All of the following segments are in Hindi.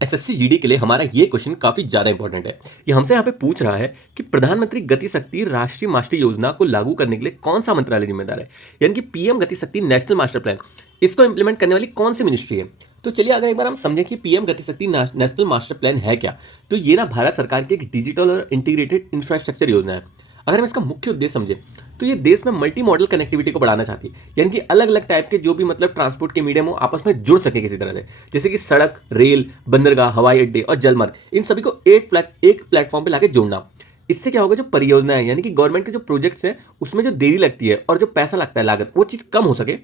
एसएससी जीडी के लिए हमारा ये क्वेश्चन काफी ज्यादा इंपॉर्टेंट है। ये हमसे यहाँ पे पूछ रहा है कि प्रधानमंत्री गति शक्ति राष्ट्रीय मास्टर योजना को लागू करने के लिए कौन सा मंत्रालय जिम्मेदार है, यानी कि पीएम गति शक्ति नेशनल मास्टर प्लान इसको इंप्लीमेंट करने वाली कौन सी मिनिस्ट्री है। तो चलिए अगर एक बार हम समझें कि पीएम गति शक्ति नेशनल मास्टर प्लान है क्या, तो ये ना भारत सरकार की एक डिजिटल और इंटीग्रेटेड इंफ्रास्ट्रक्चर योजना है। अगर हम इसका मुख्य उद्देश्य समझें तो ये देश में मल्टी मॉडल कनेक्टिविटी को बढ़ाना चाहती है, यानी कि अलग अलग टाइप के जो भी मतलब ट्रांसपोर्ट के मीडियम हो आपस में जुड़ सके किसी तरह से, जैसे कि सड़क, रेल, बंदरगाह, हवाई अड्डे और जलमार्ग, इन सभी को एक प्लेटफॉर्म पे लाके जोड़ना। इससे क्या होगा, जो परियोजना है यानी कि गवर्नमेंट के जो प्रोजेक्ट्स हैं उसमें जो देरी लगती है और जो पैसा लगता है लागत, वो चीज़ कम हो सके।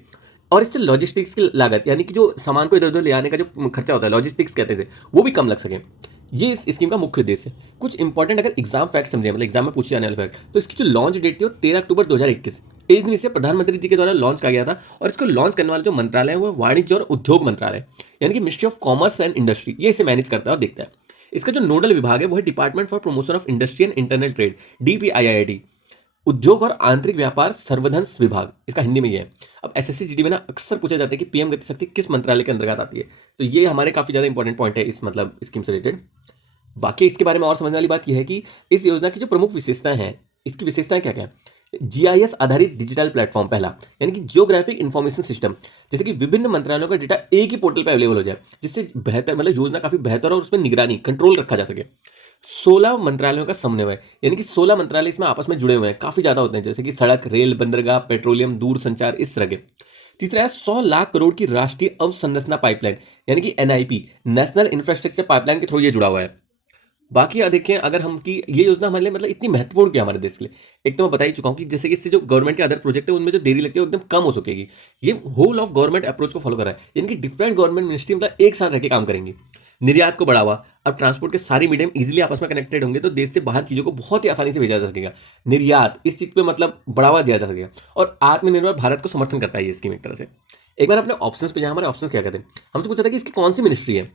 और इससे लॉजिस्टिक्स की लागत यानी कि जो सामान को इधर उधर ले आने का जो खर्चा होता है, लॉजिस्टिक्स कहते हैं, वो भी कम लग सके। ये इस स्कीम का मुख्य उद्देश्य है। कुछ इंपॉर्टेंट अगर एग्जाम फैक्ट समझे, मतलब एग्जाम में पूछे जाने वाले फैक्ट, तो इसकी जो लॉन्च डेट थी वो 13 अक्टूबर 2021, इस दिन इसे प्रधानमंत्री जी के द्वारा लॉन्च किया गया था। और इसको लॉन्च करने वाला जो मंत्रालय है वो वाणिज्य और उद्योग मंत्रालय, यानी कि ministry of commerce and industry, ये इसे मैनेज करता है और देखता है। इसका जो नोडल विभाग है वो है department for promotion of industry and internal trade, DPIIT, उद्योग और आंतरिक व्यापार सर्वधन विभाग, इसका हिंदी में ये है। अब एसएससी जीडी में ना अक्सर पूछा जाता है कि पीएम गति शक्ति किस मंत्रालय के अंतर्गत आती है, तो ये हमारे काफी ज्यादा इंपॉर्टेंट पॉइंट है इस मतलब स्कीम से रिलेटेड। बाकी इसके बारे में और समझने वाली बात यह है कि इस योजना की जो प्रमुख विशेषताएं हैं, इसकी विशेषताएं क्या क्या है। जीआईएस आधारित डिजिटल प्लेटफॉर्म पहला, यानी कि जियोग्राफिक इंफॉर्मेशन सिस्टम, जैसे कि विभिन्न मंत्रालयों का डेटा एक ही पोर्टल पर अवेलेबल हो जाए, जिससे बेहतर मतलब योजना काफी बेहतर और उसमें निगरानी कंट्रोल रखा जा सके। 16 मंत्रालयों का समन्वय, यानी कि 16 मंत्रालय इसमें आपस में जुड़े हुए हैं, काफी ज्यादा होते हैं, जैसे कि सड़क, रेल, बंदरगाह, पेट्रोलियम, दूर संचार, इस तरह के। तीसरा है 100 लाख करोड़ की राष्ट्रीय अवसंरचना पाइपलाइन, यानी कि एनआईपी, नेशनल इंफ्रास्ट्रक्चर पाइपलाइन के थ्रू ये जुड़ा हुआ है। बाकी देखें अगर हम कि ये योजना हमारे लिए मतलब इतनी महत्वपूर्ण क्या है हमारे देश के लिए, एक तो मैं बता ही चुका हूँ कि जैसे कि इससे जो गवर्नमेंट के अदर प्रोजेक्ट है उनमें जो देरी लगती है वो एकदम कम हो सकेगी। ये होल ऑफ गवर्नमेंट अप्रोच को फॉलो कर रहा है, यानी कि डिफरेंट गवर्नमेंट मिनिस्ट्री मतलब एक साथ रह के काम करेंगी। निर्यात को बढ़ावा, अब ट्रांसपोर्ट के सारी मीडियम इजीली आपस में कनेक्टेड होंगे तो देश से बाहर चीज़ों को बहुत ही आसानी से भेजा जा सकेगा। निर्यात इस चीज़ पे मतलब बढ़ावा दिया जा सकेगा और आत्मनिर्भर भारत को समर्थन करता है ये स्कीम एक तरह से। एक बार अपने ऑप्शंस पे जाए, हमारे ऑप्शंस क्या कहते हैं, हमसे पूछा था कि इसकी कौन सी मिनिस्ट्री है,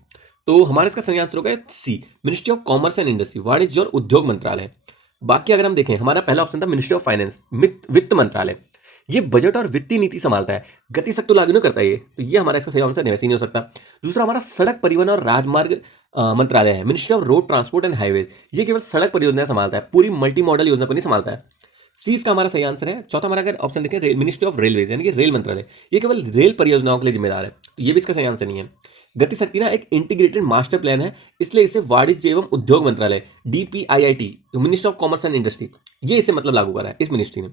तो हमारा इसका सही आंसर होगा C, ministry of commerce and industry, वाणिज्य और उद्योग मंत्रालय। बाकी अगर हम देखें, हमारा पहला ऑप्शन था मिनिस्ट्री ऑफ फाइनेंस, वित्त मंत्रालय, ये बजट और वित्तीय नीति संभालता है, गति शक्ति तो लागू नहीं करता ये, तो ये हमारा इसका सही आंसर वैसे ही नहीं हो सकता। दूसरा हमारा सड़क परिवहन और राजमार्ग मंत्रालय है, ministry of road transport and highways, ये केवल सड़क परियोजना संभालता है, पूरी मल्टी मॉडल योजना को नहीं संभालता है। सी इसका हमारा सही आंसर है। चौथा हमारा अगर ऑप्शन देखें मिनिस्ट्री ऑफ रेलवेज, यानी कि रेल मंत्रालय, ये केवल रेल परियोजनाओं के लिए जिम्मेदार है, तो ये भी इसका सही आंसर नहीं है। गति शक्ति ना एक इंटीग्रेटेड मास्टर प्लान है, इसलिए इसे वाणिज्य एवं उद्योग मंत्रालय, DPIIT, ministry of commerce and industry, ये इसे मतलब लागू करा है इस मिनिस्ट्री ने।